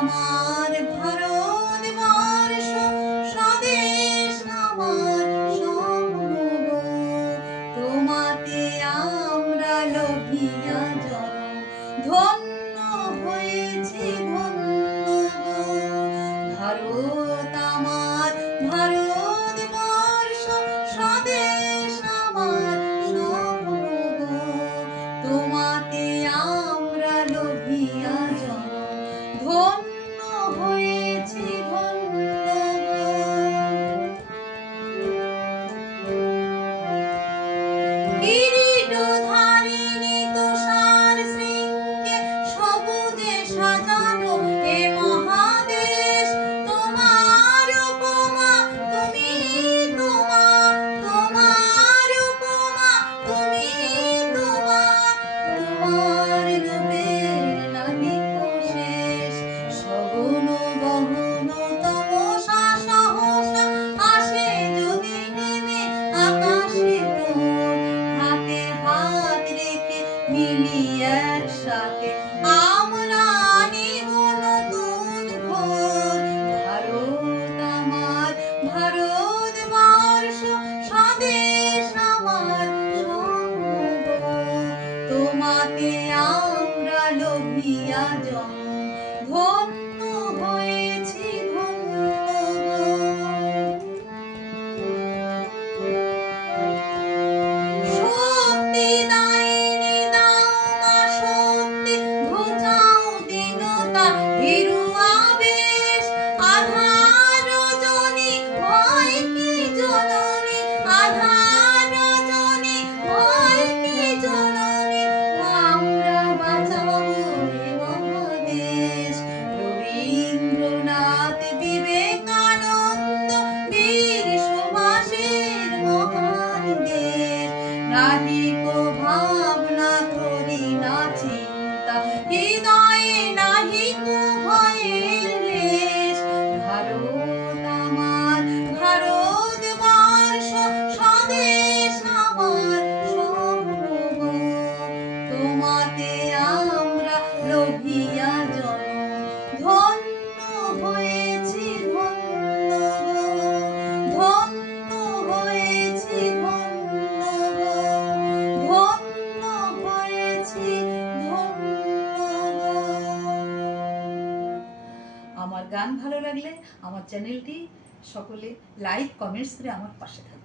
আমার ভারতবর্ষ স্বদেশ আমার স্বপ্ন গো, তোমাতে আমরা লোভিয়া জনম ধন্য হয়েছি ধন্য গো। ভারত আমার ভারতবর্ষ স্বদেশ আমার স্বপ্ন গো, তোমাতে আমরা লোভিয়া জনম ধন্য হয়েছি ধন্য গো। কিরীটধারিণী তুষার শৃঙ্গে সবুজে সাজানো এ মহাদেশ, তোমার উপমা তুমি তোমা, তোমার উপমা তুমি তোমা, তোমার রূপের নাহিক শেষ। সগুণ গহন তমসা সহসা আসে যদি নেমে আকাশে তোর, হাতে হাত রেখে মিলি একসাথে আমরা আনিব নতুন ভোর। ভারত আমার ভারতবর্ষ স্বদেশ আমার স্বপ্ন গো, তোমাতে আমরা লোভিয়া জনম ধন্য হয়েছি ধন্য গো। শক্তি দায়িনী দাও মা শক্তি, ঘোচাও দীনতা ভীরু আবেশ। আধার রজনী ভয় কি জননী, আধার রজনী ভয় কি জননী, আমরা বাঁচাবো এ মহাদেশ। রবীন্দ্রনাথ বিবেকানন্দ বীর সুভাষের মহান দেশ। নাহিক ভাবনা করি না চিন্তা, হৃদয়ে নাহিক ভয়ের লেশ। ভারত আমার ভারতবর্ষ স্বদেশ আমার স্বপ্ন গো, তোমাতে আমরা লোভিয়া জনম ধন্য হয়েছি ধন্য গো, ধন্য হয়েছি ধন্য গো, ধন্য হয়েছি ধন্য গো। আমার গান ভালো লাগলে আমার চ্যানেলটি সকলে লাইক কমেন্টস করে আমার পাশে থাকবে।